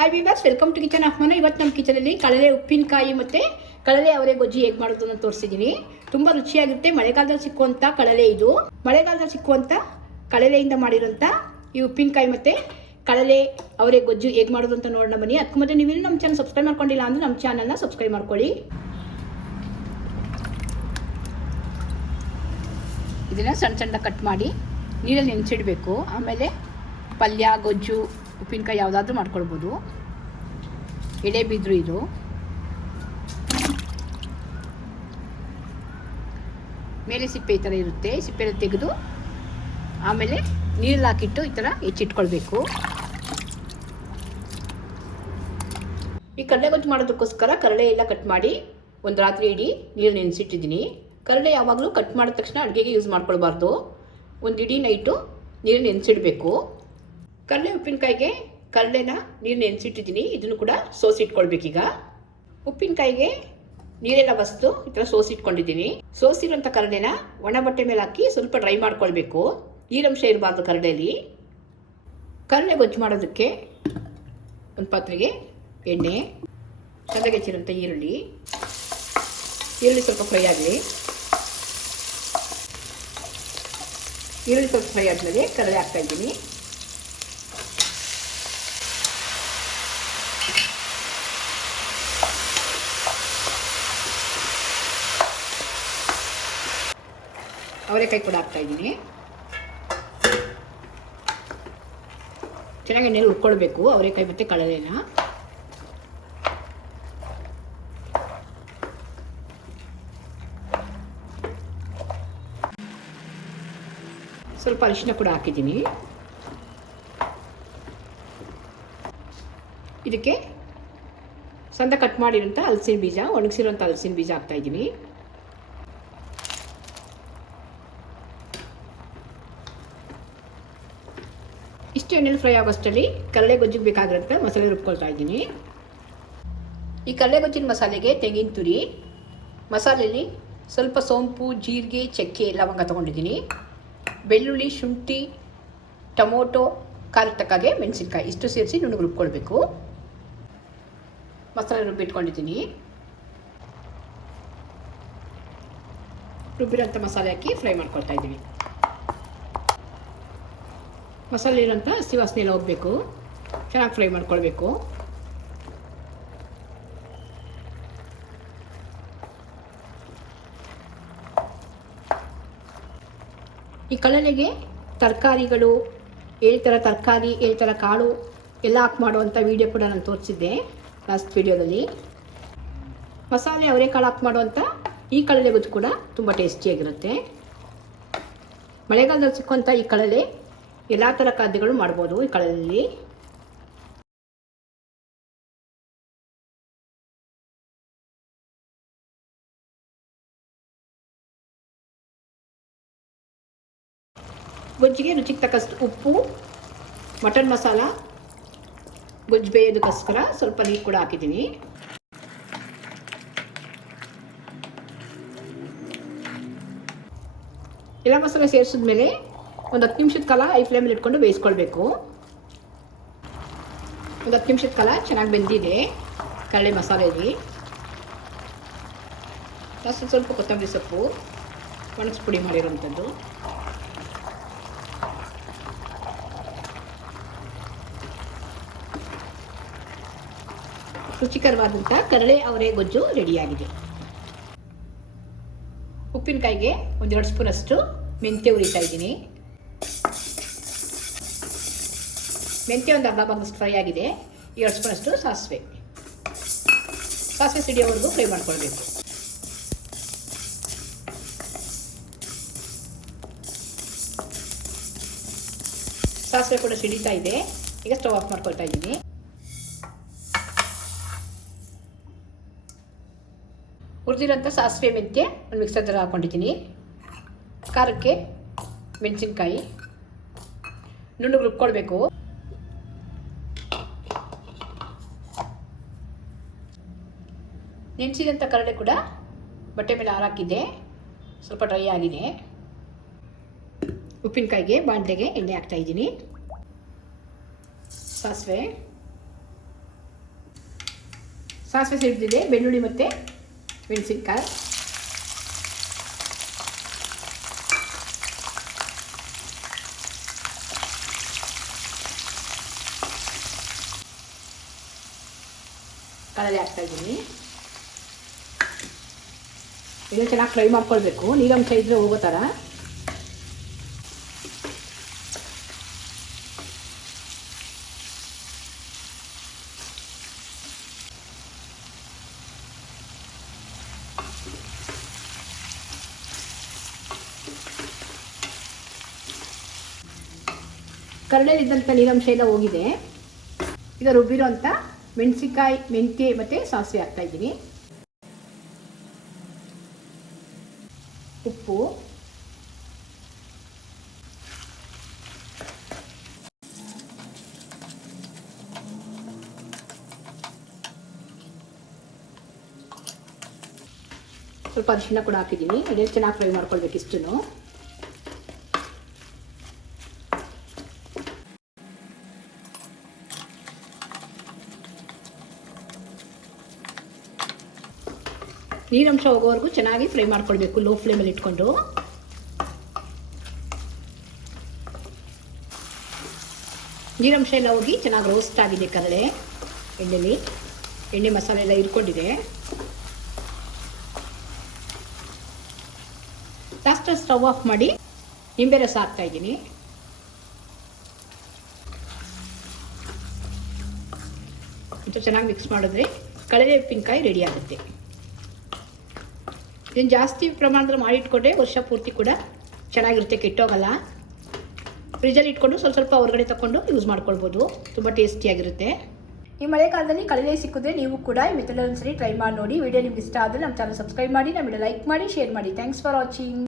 Hi ವಿವಾಸ್ welcome to kitchen ಆಫ್ಮನ ಇವತ್ತು ನಮ್ಮ ಕಿಚನಲ್ಲಿ ಕಳಲೆ ಉಪ್ಪಿನಕಾಯಿ ಮತ್ತು ಕಳಲೆ ಅವರೆ ಗೊಜ್ಜಿ ಹೇಗೆ ಮಾಡೋದು ಅಂತ ತೋರಿಸಿದ್ದೀನಿ ತುಂಬ ರುಚಿಯಾಗಿರುತ್ತೆ. ಮಳೆಗಾಲದಲ್ಲಿ ಸಿಕ್ಕುವಂಥ ಕಳಲೆ ಇದು. ಮಳೆಗಾಲದಲ್ಲಿ ಸಿಕ್ಕುವಂಥ ಕಳಲೆಯಿಂದ ಮಾಡಿರೋಂಥ ಈ ಉಪ್ಪಿನಕಾಯಿ ಮತ್ತು ಕಳಲೆ ಅವರೆ ಗೊಜ್ಜು ಹೇಗೆ ಮಾಡೋದು ಅಂತ ನೋಡೋಣ ಬನ್ನಿ. ಅದಕ್ಕೆ ಮತ್ತೆ ನೀವಿನ್ನೂ ನಮ್ಮ ಚಾನಲ್ ಸಬ್ಸ್ಕ್ರೈಬ್ ಮಾಡ್ಕೊಂಡಿಲ್ಲ ಅಂದರೆ ನಮ್ಮ ಚಾನಲ್ನ ಸಬ್ಸ್ಕ್ರೈಬ್ ಮಾಡ್ಕೊಳ್ಳಿ. ಇದನ್ನು ಸಣ್ಣ ಸಣ್ಣ ಕಟ್ ಮಾಡಿ ನೀರಲ್ಲಿ ನೆನೆಸಿಡಬೇಕು. ಆಮೇಲೆ ಪಲ್ಯ, ಗೊಜ್ಜು, ಉಪ್ಪಿನಕಾಯಿ ಯಾವುದಾದ್ರೂ ಮಾಡ್ಕೊಳ್ಬೋದು. ಎಳೆ ಬಿದ್ರು ಇದು. ಮೇಲೆ ಸಿಪ್ಪೆ ಈ ಥರ ಇರುತ್ತೆ. ಸಿಪ್ಪೆನ ತೆಗೆದು ಆಮೇಲೆ ನೀರಲ್ಲಿ ಹಾಕಿಟ್ಟು ಈ ಥರ ಹೆಚ್ಚಿಟ್ಕೊಳ್ಬೇಕು. ಈ ಕಡಲೆ ಗೊಜ್ಜು ಮಾಡೋದಕ್ಕೋಸ್ಕರ ಕರಳೆ ಎಲ್ಲ ಕಟ್ ಮಾಡಿ ಒಂದು ರಾತ್ರಿ ಇಡೀ ನೀರು ನೆನೆಸಿಟ್ಟಿದ್ದೀನಿ. ಕರಳೆ ಯಾವಾಗಲೂ ಕಟ್ ಮಾಡಿದ ತಕ್ಷಣ ಅಡುಗೆಗೆ ಯೂಸ್ ಮಾಡ್ಕೊಳ್ಬಾರ್ದು. ಒಂದು ಇಡೀ ನೈಟು ನೀರು ನೆನೆಸಿಡಬೇಕು. ಕಡಲೆ ಉಪ್ಪಿನಕಾಯಿಗೆ ಕಡಲೆನ ನೀರು ನೆನೆಸಿಟ್ಟಿದ್ದೀನಿ ಇದನ್ನು ಕೂಡ ಸೋಸಿಟ್ಕೊಳ್ಬೇಕೀಗ. ಉಪ್ಪಿನಕಾಯಿಗೆ ನೀರೆಲ್ಲ ಬಸ್ತು ಈ ಥರ ಸೋಸಿಟ್ಕೊಂಡಿದ್ದೀನಿ. ಸೋಸಿರೋಂಥ ಕರಡೆನ ಒಣ ಬಟ್ಟೆ ಮೇಲೆ ಹಾಕಿ ಸ್ವಲ್ಪ ಡ್ರೈ ಮಾಡ್ಕೊಳ್ಬೇಕು. ನೀರಂಶ ಇರಬಾರ್ದು ಕರಡೆಯಲ್ಲಿ ಕರಡೆ ಗೊಜ್ಜು ಮಾಡೋದಕ್ಕೆ ಒಂದು ಪಾತ್ರೆಗೆ ಎಣ್ಣೆ ಚೆನ್ನಾಗಿ ಹೆಚ್ಚಿರೋಂಥ ಈರುಳ್ಳಿ. ಈರುಳ್ಳಿ ಸ್ವಲ್ಪ ಫ್ರೈ ಆಗಲಿ. ಈರುಳ್ಳಿ ಸ್ವಲ್ಪ ಫ್ರೈ ಆದಮೇಲೆ ಕರಡೆ ಹಾಕ್ತಾ ಅವರೆಕಾಯಿ ಕೂಡ ಹಾಕ್ತಾ ಇದ್ದೀನಿ. ಚೆನ್ನಾಗಿ ಎಣ್ಣೆಲಿ ಉಟ್ಕೊಳ್ಬೇಕು ಅವರೆಕಾಯಿ ಮತ್ತು ಕಳಲೆನ ಸ್ವಲ್ಪ ಅರಿಶಿನ ಕೂಡ ಹಾಕಿದ್ದೀನಿ. ಇದಕ್ಕೆ ಸಂದ ಕಟ್ ಮಾಡಿರೋಂಥ ಹಲಸಿನ ಬೀಜ ಒಣಗಿಸಿರೋಂಥ ಹಲಸಿನ ಬೀಜ ಹಾಕ್ತಾ ಎಣ್ಣೆಲಿ ಫ್ರೈ ಆಗೋಷ್ಟರಲ್ಲಿ ಕಲ್ಲೆ ಗೊಜ್ಜಿಗೆ ಬೇಕಾಗಿರೋದಕ್ಕೆ ಮಸಾಲೆ ರುಬ್ಕೊಳ್ತಾ ಇದ್ದೀನಿ. ಈ ಕಲ್ಲೆ ಗೊಜ್ಜಿನ ಮಸಾಲೆಗೆ ತೆಂಗಿನ ತುರಿ ಮಸಾಲೆಯಲ್ಲಿ ಸ್ವಲ್ಪ ಸೋಂಪು, ಜೀರಿಗೆ, ಚಕ್ಕೆ ಲವಂಗ ತೊಗೊಂಡಿದ್ದೀನಿ. ಬೆಳ್ಳುಳ್ಳಿ, ಶುಂಠಿ, ಟೊಮೊಟೊ, ಖಾರದ ತಕ್ಕಾಗೆ ಮೆಣಸಿನ್ಕಾಯಿ ಇಷ್ಟು ಸೇರಿಸಿ ನುಣ್ಣಗೆ ರುಬ್ಕೊಳ್ಬೇಕು. ಮಸಾಲೆ ರುಬ್ಬಿಟ್ಕೊಂಡಿದ್ದೀನಿ ರುಬ್ಬಿರೋಂಥ ಮಸಾಲೆ ಹಾಕಿ ಫ್ರೈ ಮಾಡ್ಕೊಳ್ತಾ ಇದ್ದೀನಿ ಮಸಾಲೆ ಇರೋಂಥ ಸಿವಾಸನೆಲ್ಲ ಹೋಗಬೇಕು. ಚೆನ್ನಾಗಿ ಫ್ರೈ ಮಾಡ್ಕೊಳ್ಬೇಕು. ಈ ಕಳಲೆಗೆ ತರಕಾರಿಗಳು, ಏಳು ತರಕಾರಿ, ಏಳು ಕಾಳು ಎಲ್ಲ ಹಾಕಿ ಮಾಡುವಂಥ ವೀಡಿಯೋ ಕೂಡ ನಾನು ತೋರಿಸಿದ್ದೆ ಲಾಸ್ಟ್ ವೀಡಿಯೋದಲ್ಲಿ ಮಸಾಲೆ ಅವರೆಕಾಳು ಹಾಕಿ ಮಾಡುವಂಥ ಈ ಕಳಲೆ ಗೊತ್ತು ಕೂಡ ತುಂಬ ಟೇಸ್ಟಿಯಾಗಿರುತ್ತೆ ಮಳೆಗಾಲದಲ್ಲಿ ಸಿಕ್ಕುವಂಥ ಈ ಕಳಲೆ ಎಲ್ಲ ಥರ ಖಾದ್ಯಗಳು ಮಾಡ್ಬೋದು ಈ ಕಳೆದಲ್ಲಿ ಗೊಜ್ಜಿಗೆ ರುಚಿಗೆ ತಕ್ಕಷ್ಟು ಉಪ್ಪು, ಮಟನ್ ಮಸಾಲ, ಗೊಜ್ಜು ಬೇಯೋದಕ್ಕೋಸ್ಕರ ಸ್ವಲ್ಪ ನೀರು ಕೂಡ ಹಾಕಿದ್ದೀನಿ. ಎಲ್ಲ ಮಸಾಲೆ ಸೇರಿಸಿದ್ಮೇಲೆ ಒಂದು ಹತ್ತು ನಿಮಿಷದ ಕಾಲ ಐ ಫ್ಲೇಮಲ್ಲಿ ಇಟ್ಕೊಂಡು ಬೇಯಿಸ್ಕೊಳ್ಬೇಕು. ಒಂದು ಹತ್ತು ನಿಮಿಷದ ಕಾಲ ಚೆನ್ನಾಗಿ ಬೆಂದಿದೆ ಕರಳೆ ಮಸಾಲೆಯಲ್ಲಿ ಲಾಸ್ಟ್ ಸ್ವಲ್ಪ ಕೊತ್ತಂಬರಿ ಸೊಪ್ಪು ಒಣಸು ಪುಡಿ ಮಾಡಿರೋವಂಥದ್ದು ರುಚಿಕರವಾದಂಥ ಕರಳೆ ಅವರೆ ಗೊಜ್ಜು ರೆಡಿಯಾಗಿದೆ. ಉಪ್ಪಿನಕಾಯಿಗೆ ಒಂದೆರಡು ಸ್ಪೂನಷ್ಟು ಮೆಂತ್ಯ ಉರಿತಾ ಇದ್ದೀನಿ. ಮೆಂತ್ಯ ಒಂದು ಅರ್ಧ ಭಾಗದಷ್ಟು ಫ್ರೈ ಆಗಿದೆ ಎರಡು ಸ್ಪೂನಷ್ಟು ಸಾಸಿವೆ. ಸಾಸಿವೆ ಸಿಡಿಯೋವರೆಗೂ ಫ್ರೈ ಮಾಡ್ಕೊಳ್ಬೇಕು. ಸಾಸಿವೆ ಕೂಡ ಸಿಡಿತಾ ಇದೆ. ಈಗ ಸ್ಟವ್ ಆಫ್ ಮಾಡ್ಕೊಳ್ತಾ ಇದ್ದೀನಿ. ಹುರಿದಿರೋಂಥ ಸಾಸಿವೆ ಮೆಂತ್ಯ ಒಂದು ಮಿಕ್ಸರ್ ಥರ ಹಾಕ್ಕೊಂಡಿದ್ದೀನಿ ಖಾರಕ್ಕೆ ಮೆಣಸಿನ್ಕಾಯಿ ನುಣ್ಣಗೆ ರುಬ್ಕೊಳ್ಬೇಕು. ನೆನೆಸಿದಂಥ ಕರಡೆ ಕೂಡ ಬಟ್ಟೆ ಮೇಲೆ ಹಾರಾಕಿದ್ದೆ ಸ್ವಲ್ಪ ಡ್ರೈ ಆಗಿದೆ. ಉಪ್ಪಿನಕಾಯಿಗೆ ಬಾಣಲೆಗೆ ಎಣ್ಣೆ ಹಾಕ್ತಾಯಿದ್ದೀನಿ ಸಾಸಿವೆ. ಸಾಸಿವೆ ಸಿಡಿದಿದೆ, ಬೆಳ್ಳುಳ್ಳಿ ಮತ್ತು ಮೆಣಸಿನ್ಕಾಯಿ. ಕಡಲೆ ಹಾಕ್ತಾ ಇದ್ದೀನಿ ಇದು ಚೆನ್ನಾಗಿ ಫ್ರೈ ಮಾಡ್ಕೊಳ್ಬೇಕು. ನೀರಂಶ ಇದ್ದರೆ ಹೋಗೋ ಥರ ಕರಡಲ್ಲಿದ್ದಂಥ ನೀರಂಶ ಎಲ್ಲ ಹೋಗಿದೆ. ಈಗ ರುಬ್ಬಿರೋ ಅಂಥ ಮೆಣಸಿನ್ಕಾಯಿ, ಮೆಂತ್ಯ ಮತ್ತು ಸಾಸಿವೆ ಹಾಕ್ತಾ ಇದ್ದೀನಿ ಉಪ್ಪು ಸ್ವಲ್ಪ ಅರಿಶಿನ ಕೂಡ ಹಾಕಿದ್ದೀನಿ. ಇದೇ ಚೆನ್ನಾಗಿ ಫ್ರೈ ಮಾಡ್ಕೊಳ್ಬೇಕು ನೀರಂಶ ಹೋಗೋವರೆಗೂ ಚೆನ್ನಾಗಿ ಫ್ರೈ ಮಾಡ್ಕೊಳ್ಬೇಕು ಲೋ ಫ್ಲೇಮಲ್ಲಿ ಇಟ್ಕೊಂಡು. ನೀರಂಶ ಎಲ್ಲ ಹೋಗಿ ಚೆನ್ನಾಗಿ ರೋಸ್ಟ್ ಆಗಿದೆ ಕಡಲೆ, ಎಣ್ಣೆಲಿ. ಎಣ್ಣೆ ಮಸಾಲೆ ಎಲ್ಲ ಇರ್ಕೊಂಡಿದೆ. ಲಾಸ್ಟ್ ಸ್ಟವ್ ಆಫ್ ಮಾಡಿ ನಿಂಬೆ ರಸ ಹಾಕ್ತಾ ಇದ್ದೀನಿ. ಇದು ಚೆನ್ನಾಗಿ ಮಿಕ್ಸ್ ಮಾಡಿದ್ರೆ ಕಡಲೆ ಉಪ್ಪಿನಕಾಯಿ ರೆಡಿ ಆಗುತ್ತೆ. ಇದನ್ನು ಜಾಸ್ತಿ ಪ್ರಮಾಣದಲ್ಲಿ ಮಾಡಿ ಇಟ್ಕೊಂಡ್ರೆ ವರ್ಷ ಪೂರ್ತಿ ಕೂಡ ಚೆನ್ನಾಗಿರುತ್ತೆ, ಕೆಟ್ಟೋಗಲ್ಲ. ಫ್ರಿಜ್ಜಲ್ಲಿ ಇಟ್ಕೊಂಡು ಸ್ವಲ್ಪ ಸ್ವಲ್ಪ ಹೊರಗಡೆ ತಗೊಂಡು ಯೂಸ್ ಮಾಡ್ಕೊಳ್ಬೋದು. ತುಂಬ ಟೇಸ್ಟಿಯಾಗಿರುತ್ತೆ ಈ ಮಳೆಗಾಲದಲ್ಲಿ ಕಡಲೆ ಸಿಕ್ಕಿದ್ರೆ ನೀವು ಕೂಡ ಈ ಮೆಥಡ್ ಒಂದ್ಸರಿ ಟ್ರೈ ಮಾಡಿ ನೋಡಿ. ವಿಡಿಯೋ ನಿಮ್ಗೆ ಇಷ್ಟ ಆದರೆ ನಮ್ಮ ಚಾನಲ್ ಸಬ್ಸ್ಕ್ರೈಬ್ ಮಾಡಿ, ನಮ್ಮ ಲೈಕ್ ಮಾಡಿ ಶೇರ್ ಮಾಡಿ. Thanks for watching